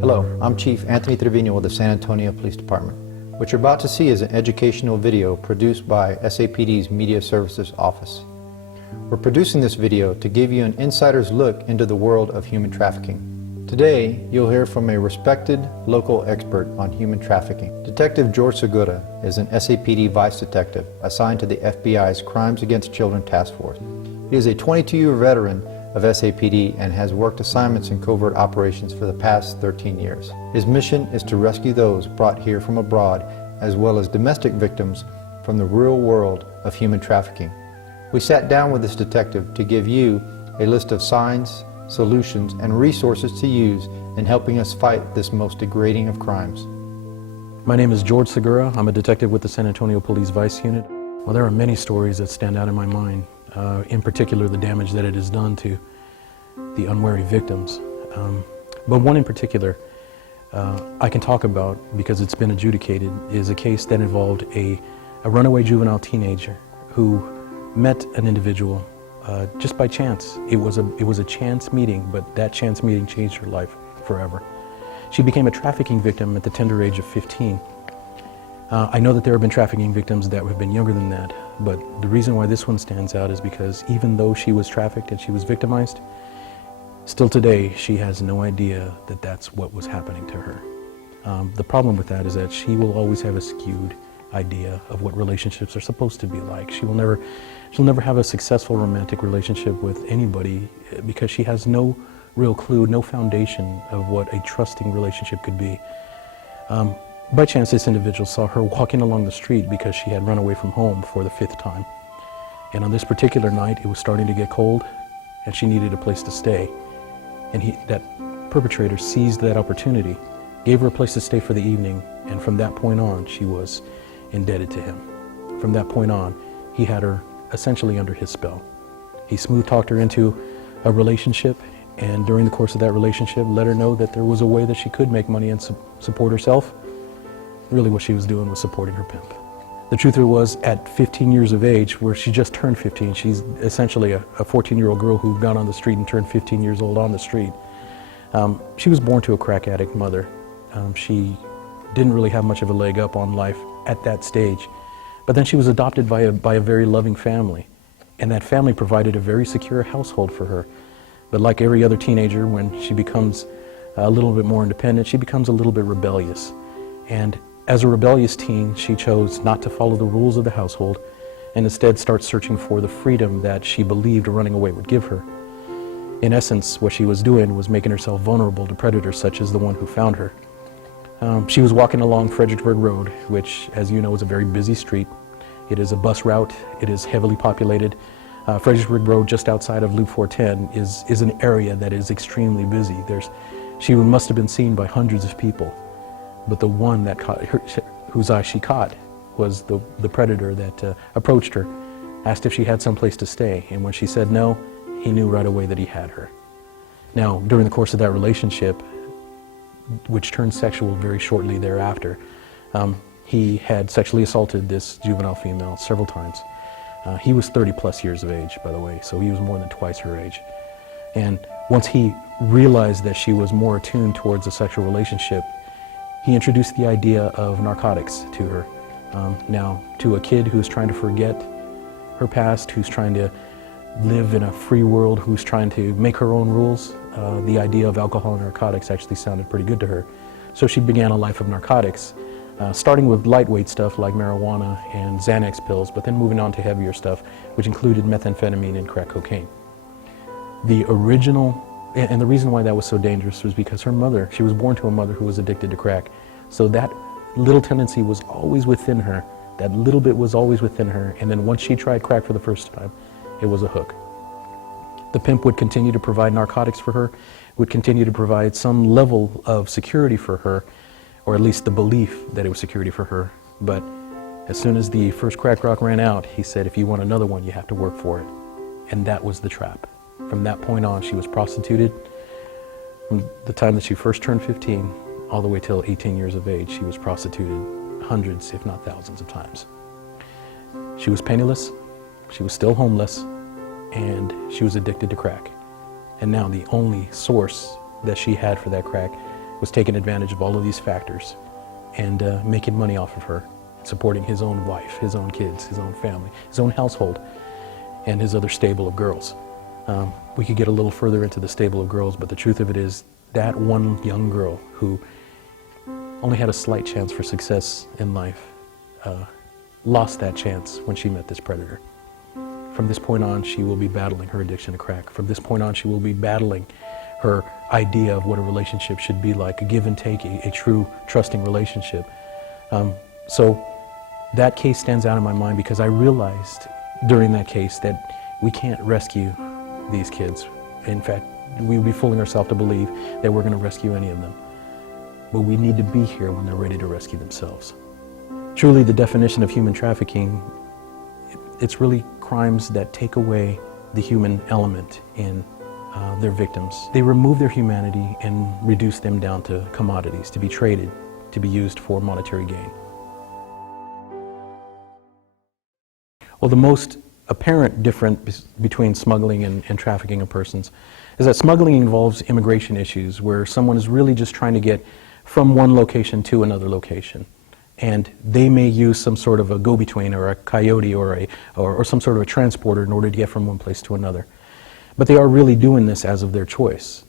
Hello, I'm Chief Anthony Trevino with the San Antonio Police Department. What you're about to see is an educational video produced by SAPD's Media Services Office. We're producing this video to give you an insider's look into the world of human trafficking. Today, you'll hear from a respected local expert on human trafficking. Detective Jorge Segura is an SAPD vice detective assigned to the FBI's Crimes Against Children Task Force. He is a 22-year veteran of SAPD and has worked assignments in covert operations for the past 13 years. His mission is to rescue those brought here from abroad, as well as domestic victims from the real world of human trafficking. We sat down with this detective to give you a list of signs, solutions, and resources to use in helping us fight this most degrading of crimes. My name is Jorge Segura. I'm a detective with the San Antonio Police Vice Unit. Well, there are many stories that stand out in my mind. In particular, the damage that it has done to the unwary victims. But one in particular I can talk about, because it's been adjudicated, is a case that involved a runaway juvenile teenager who met an individual just by chance. It was a chance meeting, but that chance meeting changed her life forever. She became a trafficking victim at the tender age of 15. I know that there have been trafficking victims that have been younger than that, but the reason why this one stands out is because even though she was trafficked and she was victimized, still today she has no idea that that's what was happening to her. The problem with that is that she will always have a skewed idea of what relationships are supposed to be like. She'll never have a successful romantic relationship with anybody because she has no real clue, no foundation of what a trusting relationship could be. By chance, this individual saw her walking along the street because she had run away from home for the 5th time. And on this particular night, it was starting to get cold, and she needed a place to stay. And that perpetrator seized that opportunity, gave her a place to stay for the evening, and from that point on, she was indebted to him. From that point on, he had her essentially under his spell. He smooth-talked her into a relationship, and during the course of that relationship, let her know that there was a way that she could make money and support herself. Really what she was doing was supporting her pimp. The truth was, at 15 years of age, where she just turned 15, she's essentially a 14-year-old girl who got on the street and turned 15 years old on the street. She was born to a crack addict mother. She didn't really have much of a leg up on life at that stage. But then she was adopted by a very loving family. And that family provided a very secure household for her. But like every other teenager, when she becomes a little bit more independent, she becomes a little bit rebellious. And as a rebellious teen, she chose not to follow the rules of the household and instead start searching for the freedom that she believed running away would give her. In essence, what she was doing was making herself vulnerable to predators such as the one who found her. She was walking along Fredericksburg Road, which, as you know, is a very busy street. It is a bus route. It is heavily populated. Fredericksburg Road, just outside of Loop 410, is an area that is extremely busy. She must have been seen by hundreds of people. But the one that caught her, whose eye she caught, was the predator that approached her, asked if she had some place to stay, and when she said no, he knew right away that he had her. Now, during the course of that relationship, which turned sexual very shortly thereafter, he had sexually assaulted this juvenile female several times. He was 30+ years of age, by the way, so he was more than twice her age. And once he realized that she was more attuned towards a sexual relationship, he introduced the idea of narcotics to her. Now, to a kid who's trying to forget her past, who's trying to live in a free world, who's trying to make her own rules, the idea of alcohol and narcotics actually sounded pretty good to her. So she began a life of narcotics, starting with lightweight stuff like marijuana and Xanax pills, but then moving on to heavier stuff, which included methamphetamine and crack cocaine. The original And the reason why that was so dangerous was because her mother, she was born to a mother who was addicted to crack. So that little tendency was always within her. That little bit was always within her. And then once she tried crack for the first time, it was a hook. The pimp would continue to provide narcotics for her, would continue to provide some level of security for her, or at least the belief that it was security for her. But as soon as the first crack rock ran out, he said, if you want another one, you have to work for it. And that was the trap. From that point on, she was prostituted. From the time that she first turned 15, all the way till 18 years of age, she was prostituted hundreds, if not thousands of times. She was penniless, she was still homeless, and she was addicted to crack. And now the only source that she had for that crack was taking advantage of all of these factors and making money off of her, supporting his own wife, his own kids, his own family, his own household, and his other stable of girls. We could get a little further into the stable of girls, but the truth of it is that one young girl who only had a slight chance for success in life lost that chance when she met this predator. From this point on, she will be battling her addiction to crack. From this point on, she will be battling her idea of what a relationship should be like, a give and take, a true trusting relationship. So that case stands out in my mind because I realized during that case that we can't rescue these kids. In fact, we would be fooling ourselves to believe that we're going to rescue any of them. But we need to be here when they're ready to rescue themselves. Truly, the definition of human trafficking, it's really crimes that take away the human element in their victims. They remove their humanity and reduce them down to commodities, to be traded, to be used for monetary gain. Well, the most apparent difference between smuggling and trafficking of persons is that smuggling involves immigration issues where someone is really just trying to get from one location to another location. And they may use some sort of a go-between or a coyote or some sort of a transporter in order to get from one place to another. But they are really doing this as of their choice.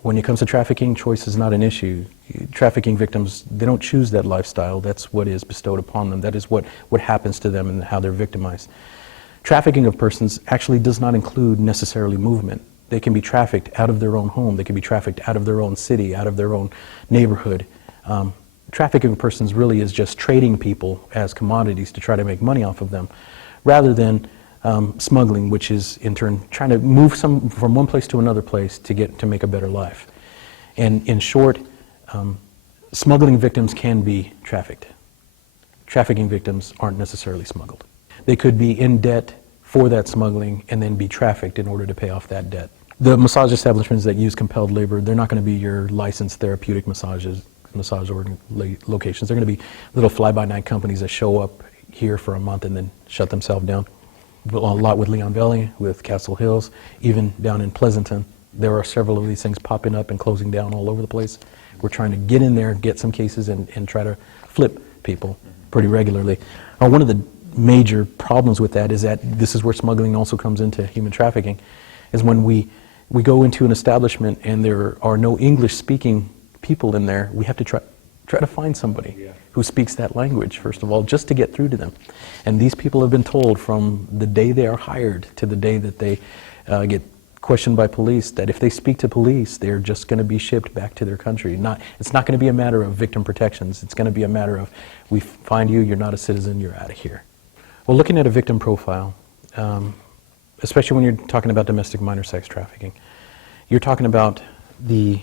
When it comes to trafficking, choice is not an issue. Trafficking victims, they don't choose that lifestyle. That's what is bestowed upon them. That is what happens to them and how they're victimized. Trafficking of persons actually does not include necessarily movement. They can be trafficked out of their own home. They can be trafficked out of their own city, out of their own neighborhood. Trafficking of persons really is just trading people as commodities to try to make money off of them, rather than smuggling, which is in turn trying to move some from one place to another place to make a better life. And in short, smuggling victims can be trafficked. Trafficking victims aren't necessarily smuggled. They could be in debt for that smuggling and then be trafficked in order to pay off that debt. The massage establishments that use compelled labor, they're not going to be your licensed therapeutic massage locations. They're going to be little fly-by-night companies that show up here for a month and then shut themselves down. A lot with Leon Valley, with Castle Hills, even down in Pleasanton. There are several of these things popping up and closing down all over the place. We're trying to get in there, get some cases, and try to flip people pretty regularly. One of the major problems with that is that this is where smuggling also comes into human trafficking, is when we go into an establishment and there are no English-speaking people in there, we have to try to find somebody who speaks that language, first of all, just to get through to them. And these people have been told from the day they are hired to the day that they get questioned by police that if they speak to police, they're just going to be shipped back to their country. It's not going to be a matter of victim protections. It's going to be a matter of, we find you, you're not a citizen, you're out of here. Well, looking at a victim profile, especially when you're talking about domestic minor sex trafficking, you're talking about the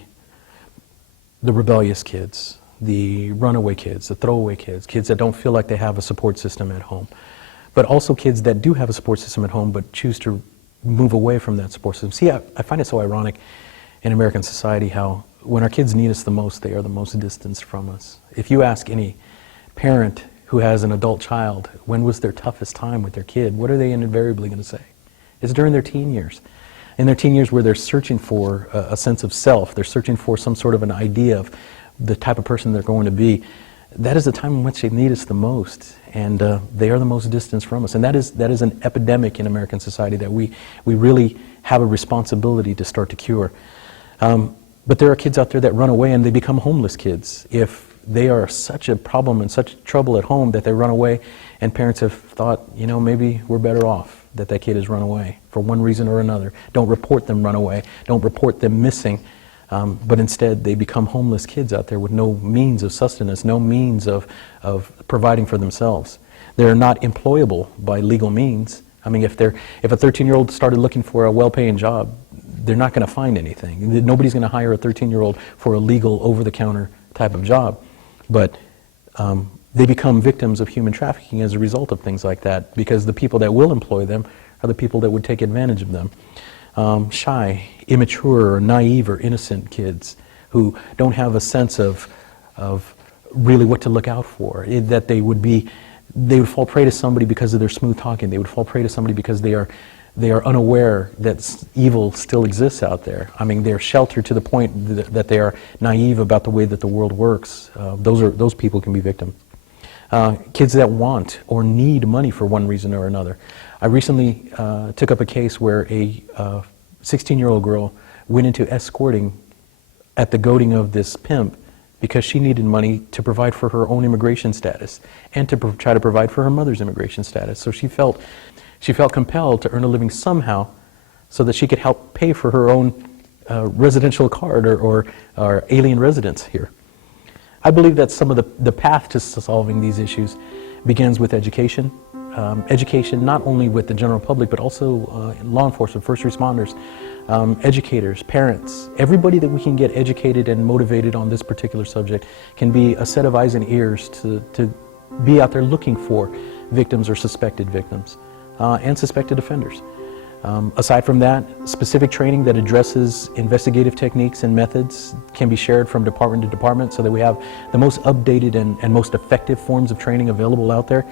rebellious kids, the runaway kids, the throwaway kids, kids that don't feel like they have a support system at home, but also kids that do have a support system at home but choose to move away from that support system. See, I find it so ironic in American society how when our kids need us the most, they are the most distanced from us. If you ask any parent who has an adult child, when was their toughest time with their kid, what are they invariably going to say? It's during their teen years. In their teen years where they're searching for a sense of self, they're searching for some sort of an idea of the type of person they're going to be. That is the time in which they need us the most, and they are the most distanced from us. And that is an epidemic in American society that we really have a responsibility to start to cure. But there are kids out there that run away and they become homeless kids. If they are such a problem and such trouble at home that they run away, and parents have thought, you know, maybe we're better off that kid has run away for one reason or another. Don't report them run away. Don't report them missing. But instead, they become homeless kids out there with no means of sustenance, no means of providing for themselves. They're not employable by legal means. I mean, if a 13-year-old started looking for a well-paying job, they're not going to find anything. Nobody's going to hire a 13-year-old for a legal, over-the-counter type of job. But they become victims of human trafficking as a result of things like that, because the people that will employ them are the people that would take advantage of them. Shy, immature, or naive, or innocent kids who don't have a sense of really what to look out for. That they would fall prey to somebody because of their smooth talking. They would fall prey to somebody because they are They are unaware that evil still exists out there. I mean, they're sheltered to the point that they are naive about the way that the world works. Those people can be victims. Kids that want or need money for one reason or another. I recently took up a case where a 16-year-old girl went into escorting at the goading of this pimp because she needed money to provide for her own immigration status and to try to provide for her mother's immigration status. So she felt compelled to earn a living somehow so that she could help pay for her own residential card or alien residence here. I believe that some of the path to solving these issues begins with education. Education not only with the general public, but also law enforcement, first responders, educators, parents. Everybody that we can get educated and motivated on this particular subject can be a set of eyes and ears to be out there looking for victims or suspected victims and suspected offenders. Aside from that, specific training that addresses investigative techniques and methods can be shared from department to department so that we have the most updated and most effective forms of training available out there.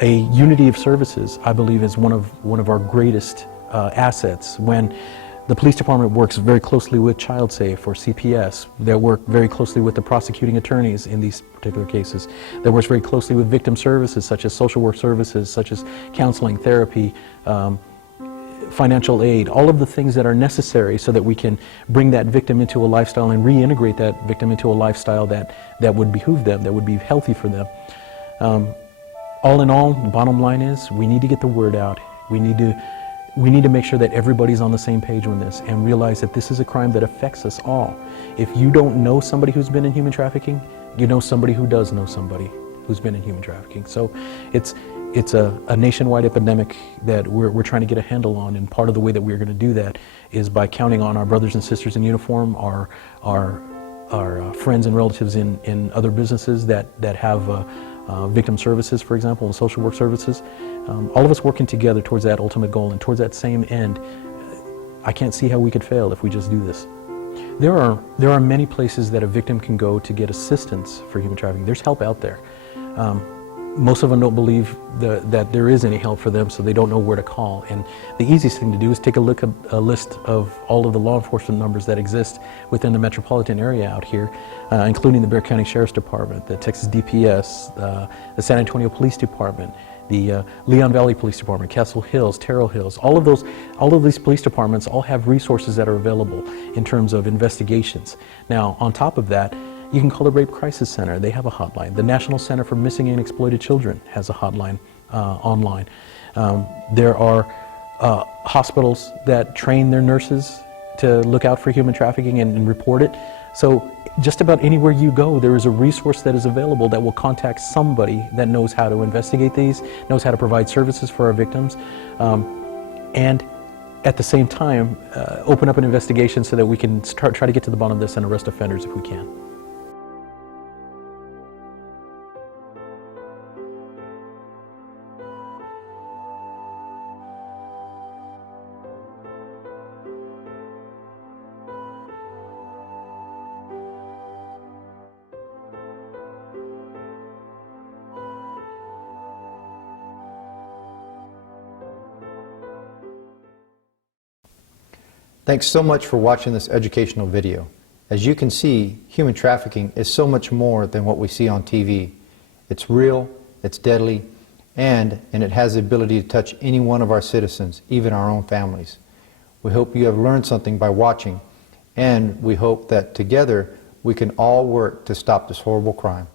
A unity of services, I believe, is one of our greatest assets. When the police department works very closely with ChildSafe or CPS, that work very closely with the prosecuting attorneys in these particular cases, that works very closely with victim services such as social work services, such as counseling, therapy, financial aid, all of the things that are necessary so that we can bring that victim into a lifestyle and reintegrate that victim into a lifestyle that would behoove them, that would be healthy for them. All in all, the bottom line is we need to get the word out. We need to make sure that everybody's on the same page with this and realize that this is a crime that affects us all. If you don't know somebody who's been in human trafficking, you know somebody who does know somebody who's been in human trafficking. So it's a nationwide epidemic that we're trying to get a handle on, and part of the way that we're going to do that is by counting on our brothers and sisters in uniform, our friends and relatives in other businesses that have victim services, for example, and social work services. All of us working together towards that ultimate goal and towards that same end. I can't see how we could fail if we just do this. There are many places that a victim can go to get assistance for human trafficking. There's help out there. Most of them don't believe that there is any help for them, so they don't know where to call. And the easiest thing to do is take a look at a list of all of the law enforcement numbers that exist within the metropolitan area out here, including the Bexar County Sheriff's Department, the Texas DPS, the San Antonio Police Department, the Leon Valley Police Department, Castle Hills, Terrell Hills. All of these police departments all have resources that are available in terms of investigations. Now, on top of that, you can call the Rape Crisis Center. They have a hotline. The National Center for Missing and Exploited Children has a hotline online. There are hospitals that train their nurses to look out for human trafficking and report it. So just about anywhere you go, there is a resource that is available that will contact somebody that knows how to investigate these, knows how to provide services for our victims, and at the same time, open up an investigation so that we can try to get to the bottom of this and arrest offenders if we can. Thanks so much for watching this educational video. As you can see, human trafficking is so much more than what we see on TV. It's real, it's deadly, and it has the ability to touch any one of our citizens, even our own families. We hope you have learned something by watching, and we hope that together we can all work to stop this horrible crime.